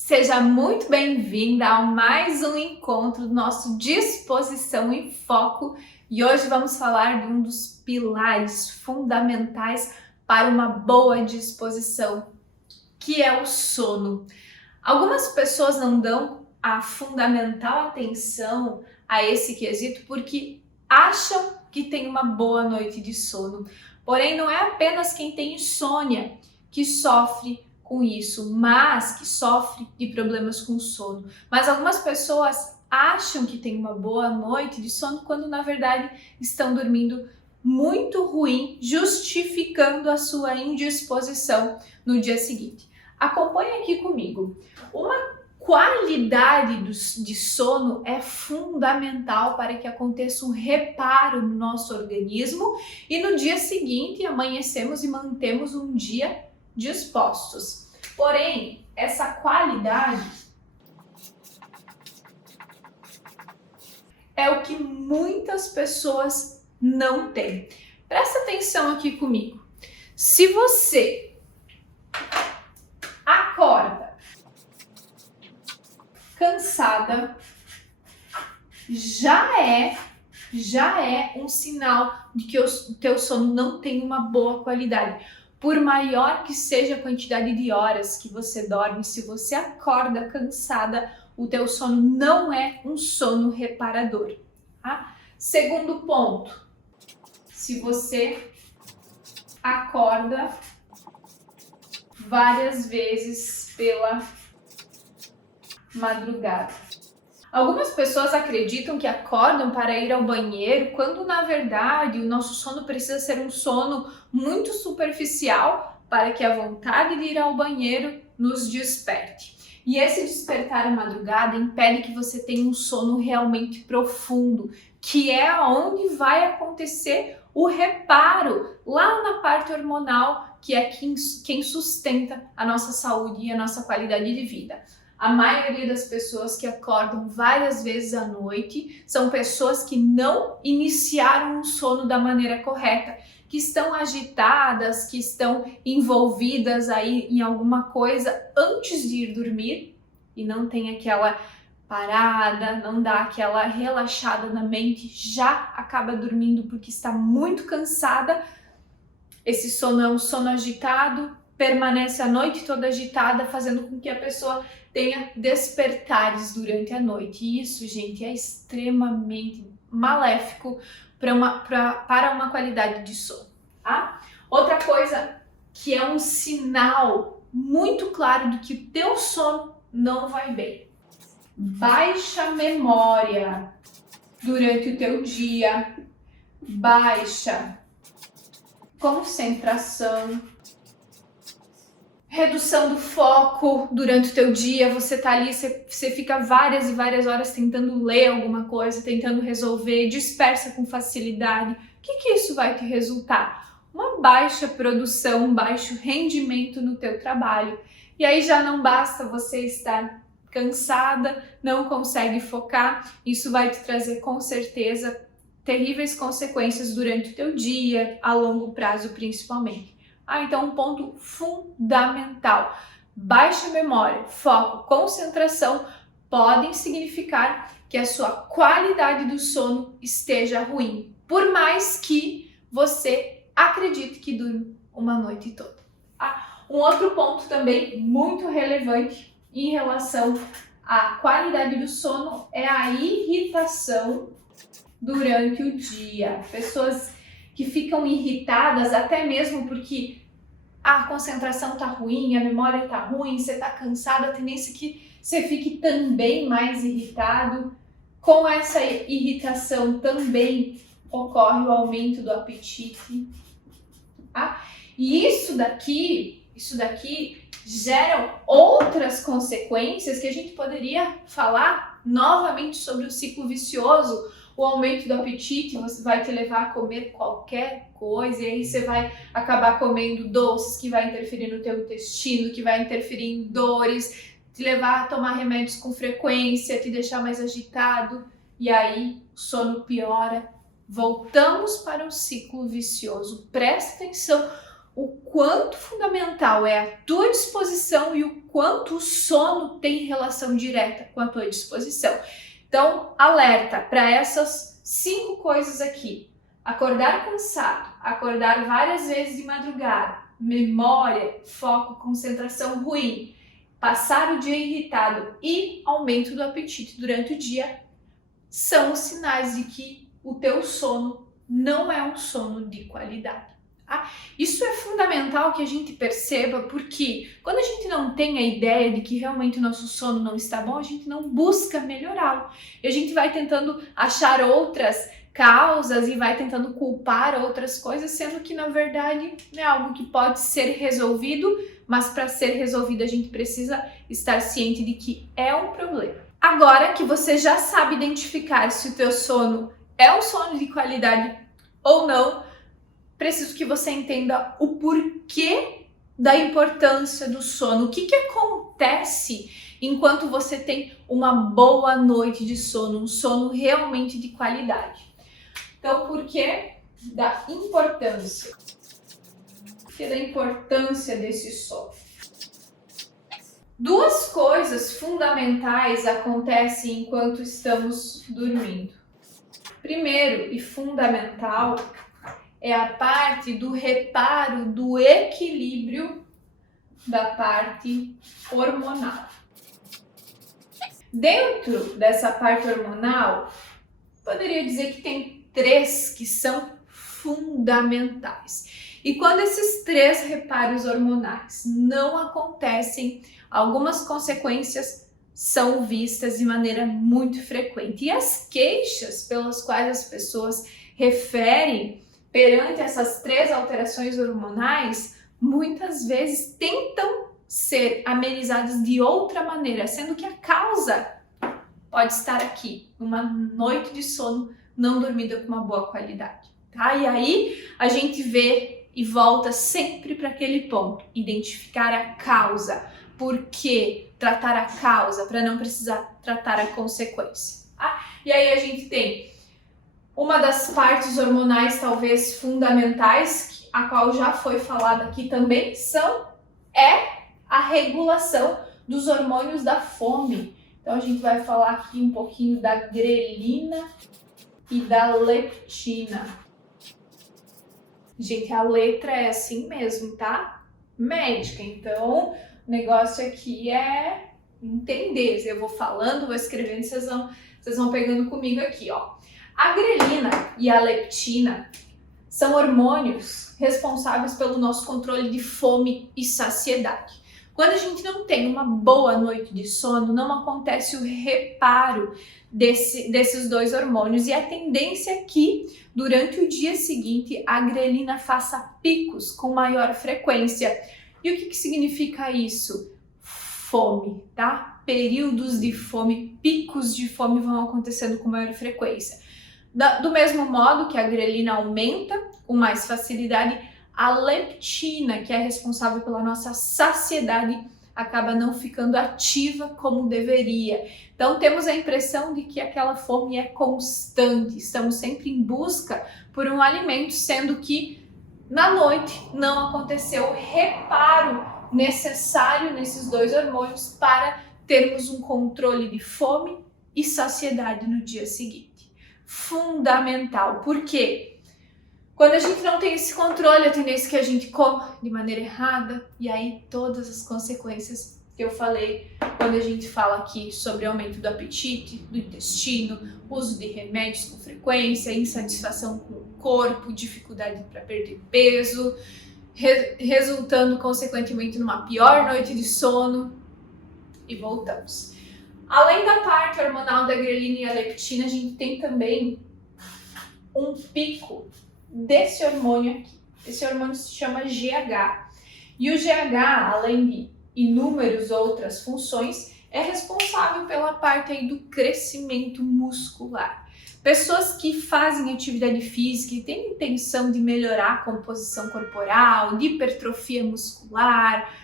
Seja muito bem-vinda a mais um encontro do nosso Disposição em Foco e hoje vamos falar de um dos pilares fundamentais para uma boa disposição, que é o sono. Algumas pessoas não dão a fundamental atenção a esse quesito porque acham que tem uma boa noite de sono. Porém, não é apenas quem tem insônia que sofre com isso, mas que sofre de problemas com sono. Mas algumas pessoas acham que tem uma boa noite de sono quando na verdade estão dormindo muito ruim, justificando a sua indisposição no dia seguinte. Acompanhe aqui comigo. Uma qualidade de sono é fundamental para que aconteça um reparo no nosso organismo e no dia seguinte amanhecemos e mantemos um dia dispostos. Porém, essa qualidade é o que muitas pessoas não têm. Presta atenção aqui comigo. Se você acorda cansada, já é um sinal de que o teu sono não tem uma boa qualidade. Por maior que seja a quantidade de horas que você dorme, se você acorda cansada, o teu sono não é um sono reparador. Tá? Segundo ponto, se você acorda várias vezes pela madrugada. Algumas pessoas acreditam que acordam para ir ao banheiro, quando na verdade o nosso sono precisa ser um sono muito superficial para que a vontade de ir ao banheiro nos desperte. E esse despertar à madrugada impede que você tenha um sono realmente profundo, que é onde vai acontecer o reparo lá na parte hormonal, que é quem sustenta a nossa saúde e a nossa qualidade de vida. A maioria das pessoas que acordam várias vezes à noite são pessoas que não iniciaram o sono da maneira correta, que estão agitadas, que estão envolvidas aí em alguma coisa antes de ir dormir e não tem aquela parada, não dá aquela relaxada na mente, já acaba dormindo porque está muito cansada. Esse sono é um sono agitado, permanece a noite toda agitada, fazendo com que a pessoa tenha despertares durante a noite. E isso, gente, é extremamente maléfico para uma qualidade de sono. Tá? Outra coisa que é um sinal muito claro de que o teu sono não vai bem. Baixa memória durante o teu dia, baixa concentração, redução do foco durante o teu dia, você tá ali, você fica várias e várias horas tentando ler alguma coisa, tentando resolver, dispersa com facilidade. O que isso vai te resultar? Uma baixa produção, um baixo rendimento no teu trabalho. E aí já não basta você estar cansada, não consegue focar, isso vai te trazer com certeza terríveis consequências durante o teu dia, a longo prazo principalmente. Então um ponto fundamental, baixa memória, foco, concentração podem significar que a sua qualidade do sono esteja ruim, por mais que você acredite que durma uma noite toda. Um outro ponto também muito relevante em relação à qualidade do sono é a irritação durante o dia. Pessoas que ficam irritadas até mesmo porque a concentração tá ruim, a memória tá ruim, você tá cansado, a tendência é que você fique também mais irritado. Com essa irritação também ocorre o aumento do apetite. Tá? E isso daqui gera outras consequências que a gente poderia falar novamente sobre o ciclo vicioso. O aumento do apetite você vai te levar a comer qualquer coisa e aí você vai acabar comendo doces que vai interferir no teu intestino, que vai interferir em dores, te levar a tomar remédios com frequência, te deixar mais agitado e aí o sono piora. Voltamos para um ciclo vicioso. Presta atenção o quanto fundamental é a tua disposição e o quanto o sono tem relação direta com a tua disposição. Então, alerta para essas 5 coisas aqui. Acordar cansado, acordar várias vezes de madrugada, memória, foco, concentração ruim, passar o dia irritado e aumento do apetite durante o dia são os sinais de que o teu sono não é um sono de qualidade. Isso é fundamental que a gente perceba, porque quando a gente não tem a ideia de que realmente o nosso sono não está bom, a gente não busca melhorá-lo. E a gente vai tentando achar outras causas e vai tentando culpar outras coisas, sendo que na verdade é algo que pode ser resolvido, mas para ser resolvido a gente precisa estar ciente de que é um problema. Agora que você já sabe identificar se o teu sono é um sono de qualidade ou não, preciso que você entenda o porquê da importância do sono. O que acontece enquanto você tem uma boa noite de sono, um sono realmente de qualidade. Então, porquê da importância? Da importância desse sono. 2 coisas fundamentais acontecem enquanto estamos dormindo. Primeiro e fundamental é a parte do reparo do equilíbrio da parte hormonal. Dentro dessa parte hormonal, poderia dizer que tem 3 que são fundamentais. E quando esses 3 reparos hormonais não acontecem, algumas consequências são vistas de maneira muito frequente. E as queixas pelas quais as pessoas referem perante essas 3 alterações hormonais, muitas vezes tentam ser amenizadas de outra maneira, sendo que a causa pode estar aqui, numa noite de sono não dormida com uma boa qualidade, tá? E aí a gente vê e volta sempre para aquele ponto, identificar a causa. Por que tratar a causa para não precisar tratar a consequência? Tá? E aí a gente tem uma das partes hormonais talvez fundamentais, a qual já foi falada aqui também, é a regulação dos hormônios da fome. Então a gente vai falar aqui um pouquinho da grelina e da leptina. Gente, a letra é assim mesmo, tá? Médica, então o negócio aqui é entender. Eu vou falando, vou escrevendo, vocês vão pegando comigo aqui, ó. A grelina e a leptina são hormônios responsáveis pelo nosso controle de fome e saciedade. Quando a gente não tem uma boa noite de sono, não acontece o reparo desses 2 hormônios e a tendência é que durante o dia seguinte a grelina faça picos com maior frequência. E o que significa isso? Fome, tá? Períodos de fome, picos de fome vão acontecendo com maior frequência. Do mesmo modo que a grelina aumenta com mais facilidade, a leptina, que é responsável pela nossa saciedade, acaba não ficando ativa como deveria. Então temos a impressão de que aquela fome é constante, estamos sempre em busca por um alimento, sendo que na noite não aconteceu o reparo necessário nesses 2 hormônios para termos um controle de fome e saciedade no dia seguinte. Fundamental, porque quando a gente não tem esse controle, a tendência é que a gente coma de maneira errada e aí todas as consequências que eu falei quando a gente fala aqui sobre aumento do apetite, do intestino, uso de remédios com frequência, insatisfação com o corpo, dificuldade para perder peso, resultando consequentemente numa pior noite de sono e voltamos. Além da parte hormonal da grelina e a leptina, a gente tem também um pico desse hormônio aqui. Esse hormônio se chama GH. E o GH, além de inúmeras outras funções, é responsável pela parte aí do crescimento muscular. Pessoas que fazem atividade física e têm intenção de melhorar a composição corporal, de hipertrofia muscular,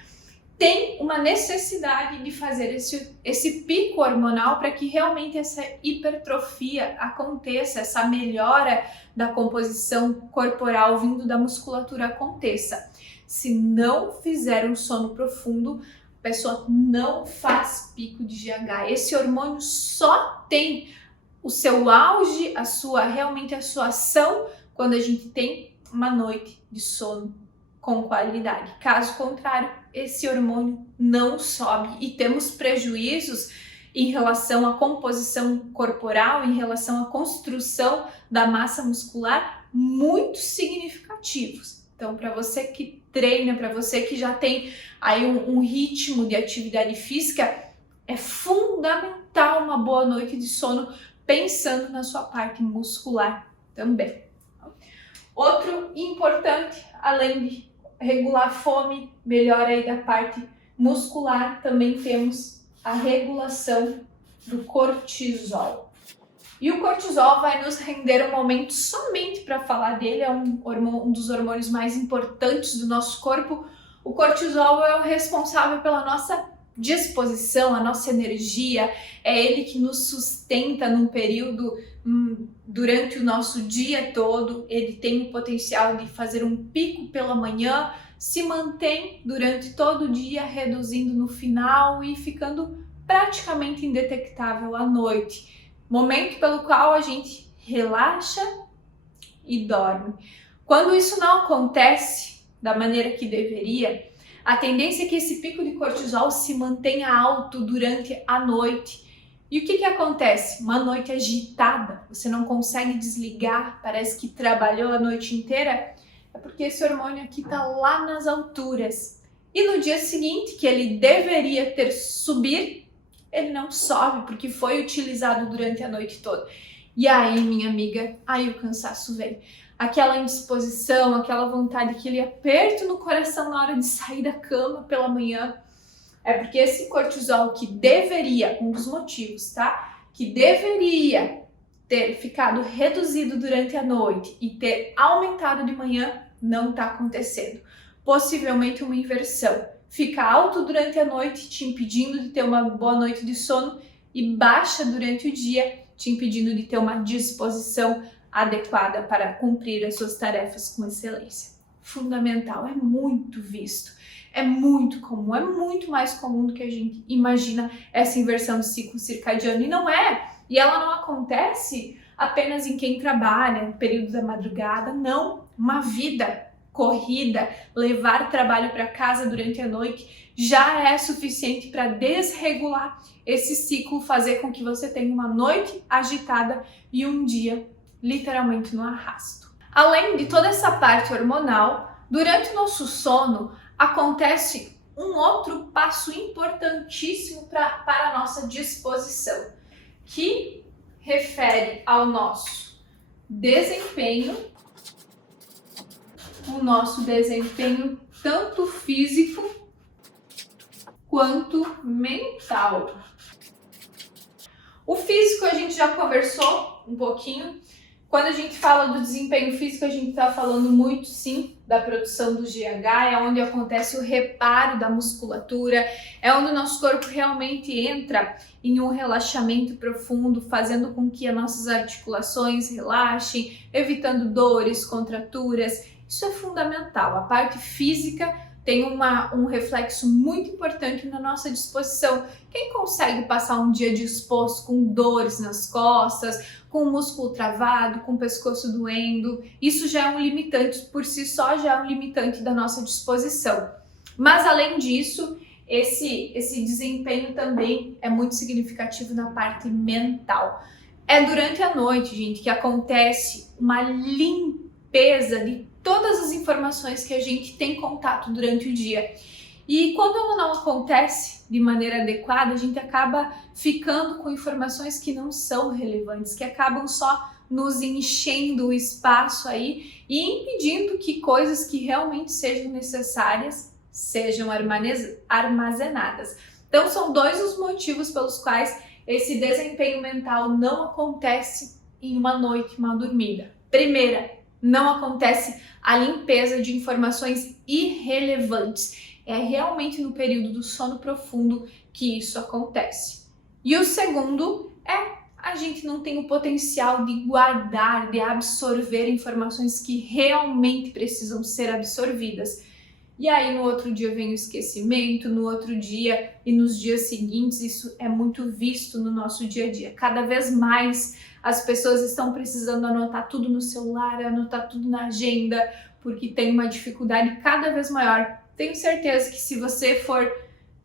tem uma necessidade de fazer esse pico hormonal para que realmente essa hipertrofia aconteça, essa melhora da composição corporal vindo da musculatura aconteça. se não fizer um sono profundo, a pessoa não faz pico de GH. Esse hormônio só tem o seu auge, realmente a sua ação, quando a gente tem uma noite de sono com qualidade. Caso contrário, esse hormônio não sobe e temos prejuízos em relação à composição corporal, em relação à construção da massa muscular, muito significativos. Então, para você que treina, para você que já tem aí um ritmo de atividade física, é fundamental uma boa noite de sono, pensando na sua parte muscular também. Outro importante, além de regular a fome, melhora aí da parte muscular, também temos a regulação do cortisol. E o cortisol vai nos render um momento somente para falar dele, é um dos hormônios mais importantes do nosso corpo. O cortisol é o responsável pela nossa disposição, a nossa energia, é ele que nos sustenta num período durante o nosso dia todo. Ele tem o potencial de fazer um pico pela manhã, se mantém durante todo o dia, reduzindo no final e ficando praticamente indetectável à noite. Momento pelo qual a gente relaxa e dorme. Quando isso não acontece da maneira que deveria, a tendência é que esse pico de cortisol se mantenha alto durante a noite. E o que acontece? Uma noite agitada, você não consegue desligar, parece que trabalhou a noite inteira, é porque esse hormônio aqui está lá nas alturas. E no dia seguinte, que ele deveria ter subir, ele não sobe, porque foi utilizado durante a noite toda. E aí, minha amiga, aí o cansaço vem. Aquela indisposição, aquela vontade, aquele aperto no coração na hora de sair da cama pela manhã. É porque esse cortisol que deveria, um dos motivos, tá? Que deveria ter ficado reduzido durante a noite e ter aumentado de manhã, não está acontecendo. Possivelmente uma inversão. Fica alto durante a noite, te impedindo de ter uma boa noite de sono, e baixa durante o dia, te impedindo de ter uma disposição adequada para cumprir as suas tarefas com excelência. Fundamental, é muito visto, é muito comum, é muito mais comum do que a gente imagina essa inversão do ciclo circadiano, e não é, e ela não acontece apenas em quem trabalha no período da madrugada, não, uma vida corrida, levar trabalho para casa durante a noite já é suficiente para desregular esse ciclo, fazer com que você tenha uma noite agitada e um dia literalmente no arrasto. Além de toda essa parte hormonal, durante o nosso sono acontece um outro passo importantíssimo para a nossa disposição, que refere ao nosso desempenho, o nosso desempenho tanto físico quanto mental. O físico a gente já conversou um pouquinho. Quando a gente fala do desempenho físico, a gente está falando muito, sim, da produção do GH, é onde acontece o reparo da musculatura, é onde o nosso corpo realmente entra em um relaxamento profundo, fazendo com que as nossas articulações relaxem, evitando dores, contraturas. Isso é fundamental. A parte física tem um reflexo muito importante na nossa disposição. Quem consegue passar um dia disposto com dores nas costas, com o músculo travado, com o pescoço doendo, isso já é um limitante, por si só já é um limitante da nossa disposição. Mas além disso, esse desempenho também é muito significativo na parte mental. É durante a noite, gente, que acontece uma limpeza de todas as informações que a gente tem contato durante o dia. E quando ela não acontece de maneira adequada, a gente acaba ficando com informações que não são relevantes, que acabam só nos enchendo o espaço aí e impedindo que coisas que realmente sejam necessárias sejam armazenadas. Então são dois os motivos pelos quais esse desempenho mental não acontece em uma noite mal dormida. Primeira, não acontece a limpeza de informações irrelevantes. É realmente no período do sono profundo que isso acontece. E o segundo é a gente não tem o potencial de guardar, de absorver informações que realmente precisam ser absorvidas. e aí no outro dia vem o esquecimento, no outro dia e nos dias seguintes. Isso é muito visto no nosso dia a dia. Cada vez mais as pessoas estão precisando anotar tudo no celular, anotar tudo na agenda, porque tem uma dificuldade cada vez maior. Tenho certeza que se você for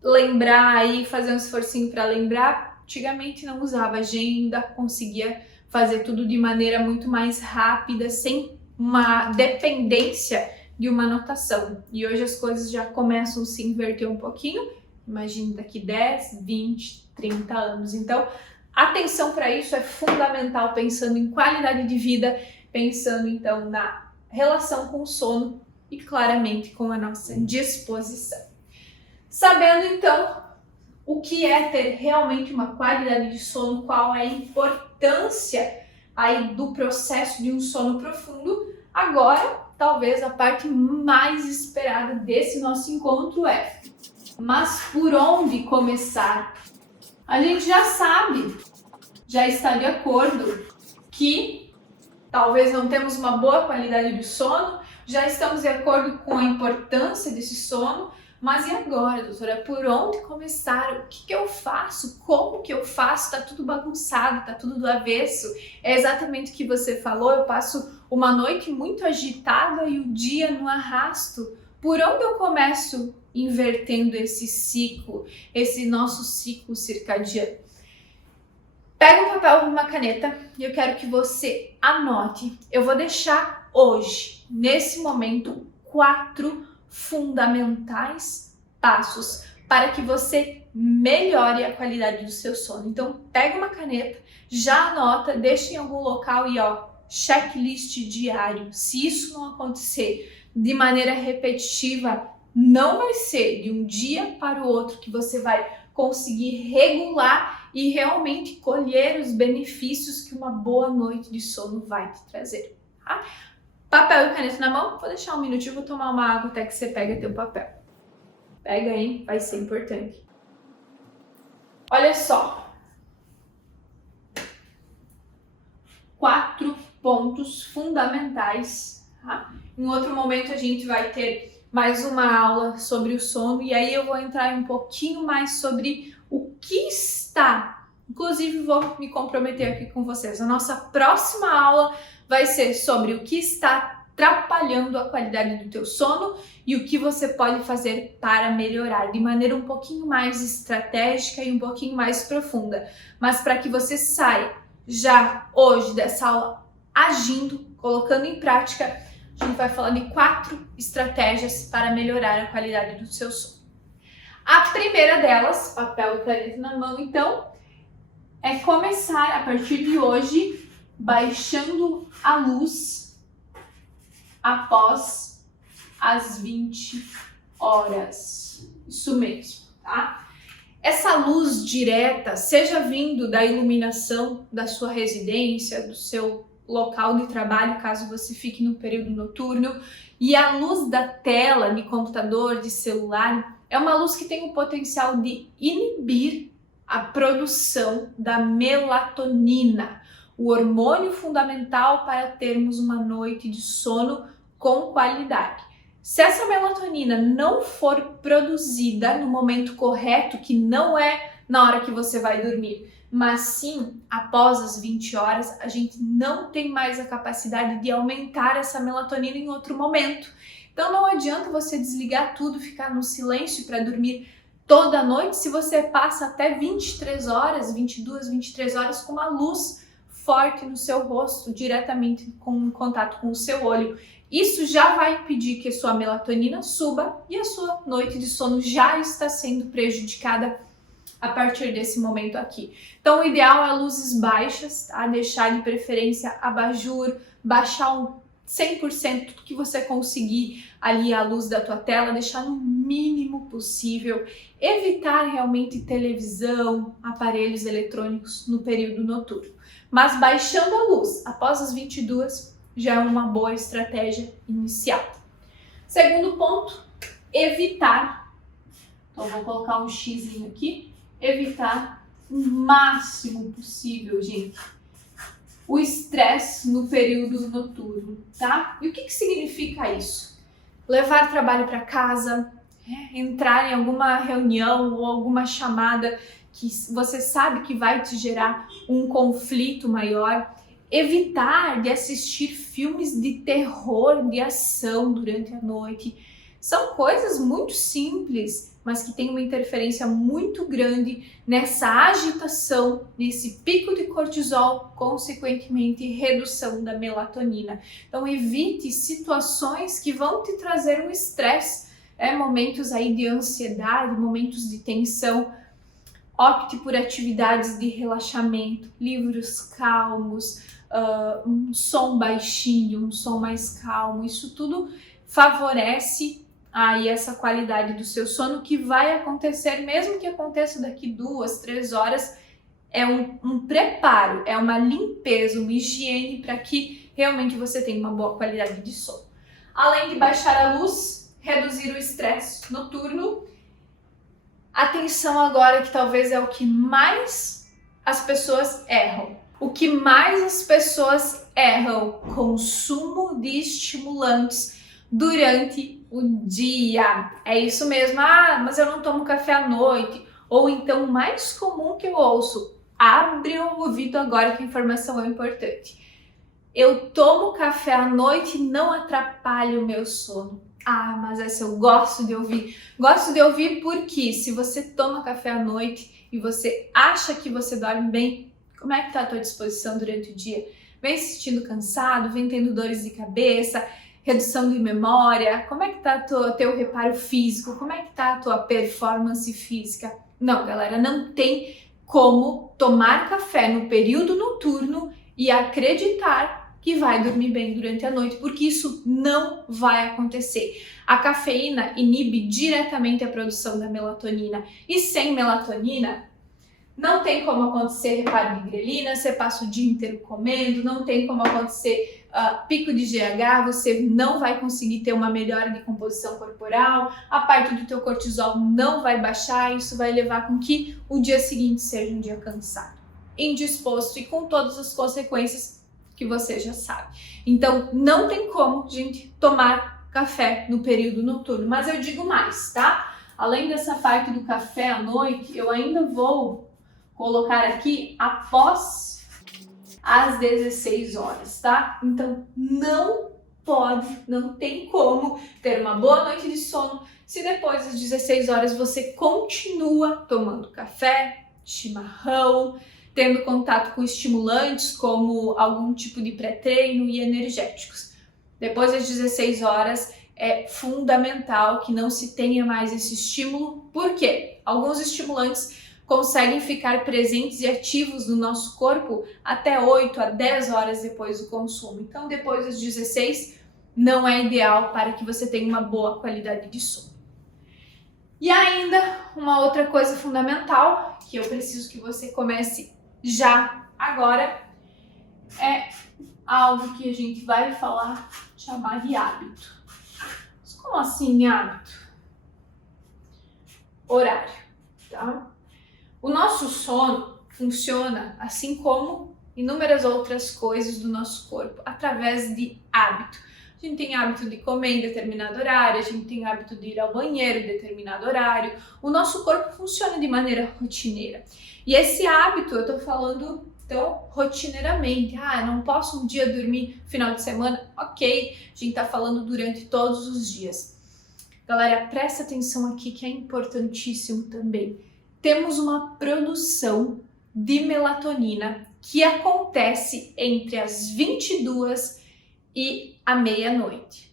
lembrar aí, fazer um esforcinho para lembrar, antigamente não usava agenda, conseguia fazer tudo de maneira muito mais rápida, sem uma dependência de uma anotação. E hoje as coisas já começam a se inverter um pouquinho. Imagine daqui 10, 20, 30 anos. Então, atenção para isso é fundamental, pensando em qualidade de vida, pensando então na relação com o sono e claramente com a nossa disposição. Sabendo então o que é ter realmente uma qualidade de sono, qual é a importância aí do processo de um sono profundo, agora talvez a parte mais esperada desse nosso encontro é: mas por onde começar? A gente já sabe, já está de acordo que talvez não temos uma boa qualidade de sono, já estamos de acordo com a importância desse sono, mas e agora, doutora? Por onde começar? O que eu faço? Como que eu faço? Tá tudo bagunçado, tá tudo do avesso. É exatamente o que você falou, eu passo uma noite muito agitada e o dia no arrasto. Por onde eu começo invertendo esse ciclo, esse nosso ciclo circadiano? Pega um papel e uma caneta e eu quero que você anote. Eu vou deixar hoje, nesse momento, 4 fundamentais passos para que você melhore a qualidade do seu sono. Então, pega uma caneta, já anota, deixa em algum local e checklist diário. Se isso não acontecer de maneira repetitiva, não vai ser de um dia para o outro que você vai conseguir regular e realmente colher os benefícios que uma boa noite de sono vai te trazer, tá? Papel e caneta na mão, vou deixar um minutinho, vou tomar uma água até que você pega teu papel. Pega aí, vai ser importante. Olha só. 4 pontos fundamentais, tá? Em outro momento a gente vai ter mais uma aula sobre o sono e aí eu vou entrar um pouquinho mais sobre o que está. Inclusive vou me comprometer aqui com vocês. A nossa próxima aula vai ser sobre o que está atrapalhando a qualidade do teu sono e o que você pode fazer para melhorar de maneira um pouquinho mais estratégica e um pouquinho mais profunda. Mas para que você saia já hoje dessa aula agindo, colocando em prática, a gente vai falar de 4 estratégias para melhorar a qualidade do seu sono. A primeira delas, papel e caneta na mão, então, é começar a partir de hoje baixando a luz após as 20 horas. Isso mesmo, tá? Essa luz direta, seja vindo da iluminação da sua residência, do seu local de trabalho, caso você fique no período noturno, e a luz da tela de computador, de celular, é uma luz que tem o potencial de inibir a produção da melatonina, o hormônio fundamental para termos uma noite de sono com qualidade. Se essa melatonina não for produzida no momento correto, que não é na hora que você vai dormir, mas sim após as 20 horas, a gente não tem mais a capacidade de aumentar essa melatonina em outro momento. Então não adianta você desligar tudo, ficar no silêncio para dormir toda noite se você passa até 23 horas, 22, 23 horas com uma luz forte no seu rosto, diretamente em contato com o seu olho. Isso já vai impedir que a sua melatonina suba e a sua noite de sono já está sendo prejudicada a partir desse momento aqui. Então o ideal é luzes baixas, tá? Deixar de preferência abajur, baixar 100% tudo que você conseguir ali a luz da tua tela, deixar no mínimo possível, evitar realmente televisão, aparelhos eletrônicos no período noturno. Mas baixando a luz após as 22 já é uma boa estratégia inicial. Segundo ponto, evitar. Então vou colocar um xizinho aqui, evitar o máximo possível, gente, o estresse no período noturno, tá? E o que significa isso? levar trabalho para casa, entrar em alguma reunião ou alguma chamada que você sabe que vai te gerar um conflito maior, evitar de assistir filmes de terror, de ação durante a noite. São coisas muito simples, mas que têm uma interferência muito grande nessa agitação, nesse pico de cortisol, consequentemente redução da melatonina. Então evite situações que vão te trazer um estresse, momentos aí de ansiedade, momentos de tensão. Opte por atividades de relaxamento, livros calmos, um som baixinho, um som mais calmo. Isso tudo favorece aí essa qualidade do seu sono, que vai acontecer, mesmo que aconteça daqui 2, 3 horas, é um preparo, é uma limpeza, uma higiene para que realmente você tenha uma boa qualidade de sono. Além de baixar a luz, reduzir o estresse noturno. Atenção agora, que talvez é o que mais as pessoas erram. O que mais as pessoas erram: consumo de estimulantes durante o dia. É isso mesmo. Mas eu não tomo café à noite. Ou então, o mais comum que eu ouço: abre o ouvido agora que a informação é importante. Eu tomo café à noite e não atrapalha o meu sono. Mas essa eu gosto de ouvir. Gosto de ouvir porque se você toma café à noite e você acha que você dorme bem, como é que tá a tua disposição durante o dia? Vem se sentindo cansado, vem tendo dores de cabeça, redução de memória? Como é que tá teu reparo físico? Como é que tá a tua performance física? Não, galera, não tem como tomar café no período noturno e acreditar que vai dormir bem durante a noite, porque isso não vai acontecer. A cafeína inibe diretamente a produção da melatonina, e sem melatonina não tem como acontecer reparo de grelina, você passa o dia inteiro comendo, não tem como acontecer pico de GH, você não vai conseguir ter uma melhora de composição corporal, a parte do teu cortisol não vai baixar, isso vai levar com que o dia seguinte seja um dia cansado, indisposto e com todas as consequências que você já sabe. Então, não tem como, gente, tomar café no período noturno. Mas eu digo mais, tá? Além dessa parte do café à noite, eu ainda vou colocar aqui após as 16 horas, tá? Então, não tem como ter uma boa noite de sono se depois das 16 horas você continua tomando café, chimarrão, tendo contato com estimulantes como algum tipo de pré-treino e energéticos. Depois das 16 horas é fundamental que não se tenha mais esse estímulo, porque alguns estimulantes conseguem ficar presentes e ativos no nosso corpo até 8 a 10 horas depois do consumo. Então, depois das 16 não é ideal para que você tenha uma boa qualidade de sono. E ainda uma outra coisa fundamental que eu preciso que você comece já agora é algo que a gente vai chamar de hábito. Mas como assim hábito? Horário, tá? O nosso sono funciona assim como inúmeras outras coisas do nosso corpo, através de hábito. A gente tem hábito de comer em determinado horário, a gente tem hábito de ir ao banheiro em determinado horário. O nosso corpo funciona de maneira rotineira. E esse hábito, eu tô falando, então, rotineiramente. Eu não posso um dia dormir final de semana? Ok, a gente tá falando durante todos os dias. Galera, presta atenção aqui que é importantíssimo também. Temos uma produção de melatonina que acontece entre as 22 e a meia-noite.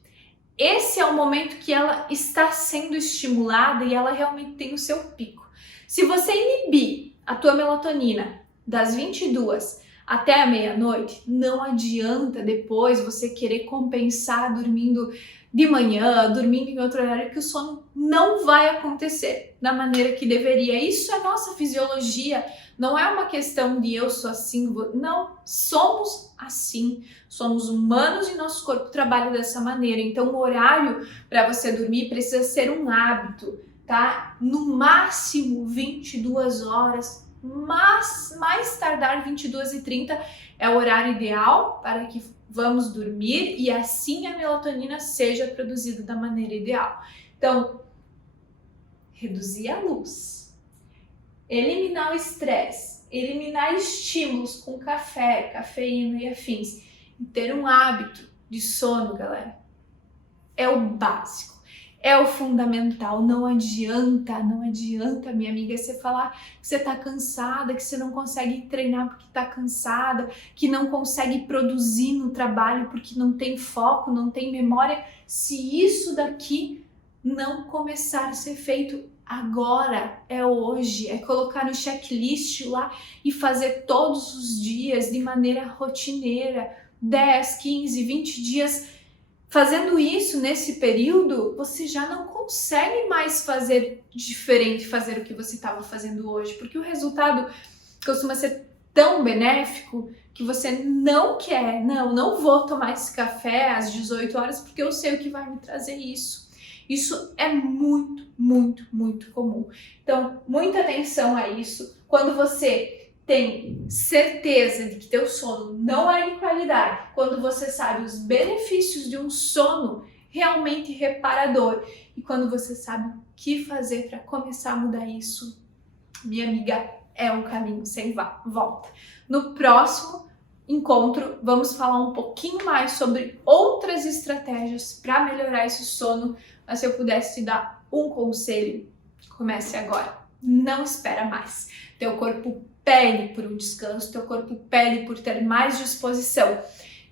Esse é o momento que ela está sendo estimulada e ela realmente tem o seu pico. Se você inibir a tua melatonina das 22 até a meia-noite, não adianta depois você querer compensar dormindo de manhã, dormindo em outro horário, que o sono não vai acontecer da maneira que deveria. Isso é nossa fisiologia, não é uma questão de eu sou assim, não, somos assim, somos humanos e nosso corpo trabalha dessa maneira. Então o horário para você dormir precisa ser um hábito, tá? No máximo 22 horas, mas mais tardar 22h30 é o horário ideal para que vamos dormir e assim a melatonina seja produzida da maneira ideal. Então, reduzir a luz, eliminar o estresse, eliminar estímulos com café, cafeína e afins, e ter um hábito de sono, galera, é o básico, é o fundamental. Não adianta, minha amiga, você falar que você tá cansada, que você não consegue treinar porque tá cansada, que não consegue produzir no trabalho porque não tem foco, não tem memória, se isso daqui não começar a ser feito agora, é hoje, é colocar no checklist lá e fazer todos os dias de maneira rotineira, 10, 15, 20 dias. Fazendo isso nesse período, você já não consegue mais fazer diferente, fazer o que você estava fazendo hoje, porque o resultado costuma ser tão benéfico que você não quer, não vou tomar esse café às 18 horas porque eu sei o que vai me trazer isso. Isso é muito, muito, muito comum. Então, muita atenção a isso. Quando você tem certeza de que teu sono não é de qualidade, quando você sabe os benefícios de um sono realmente reparador e quando você sabe o que fazer para começar a mudar isso, minha amiga, é um caminho sem volta. No próximo encontro, vamos falar um pouquinho mais sobre outras estratégias para melhorar esse sono. Mas se eu pudesse te dar um conselho, comece agora. Não espera mais. Teu corpo pede por um descanso, teu corpo pede por ter mais disposição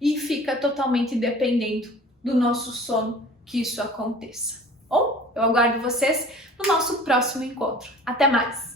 e fica totalmente dependente do nosso sono que isso aconteça. Bom, eu aguardo vocês no nosso próximo encontro. Até mais!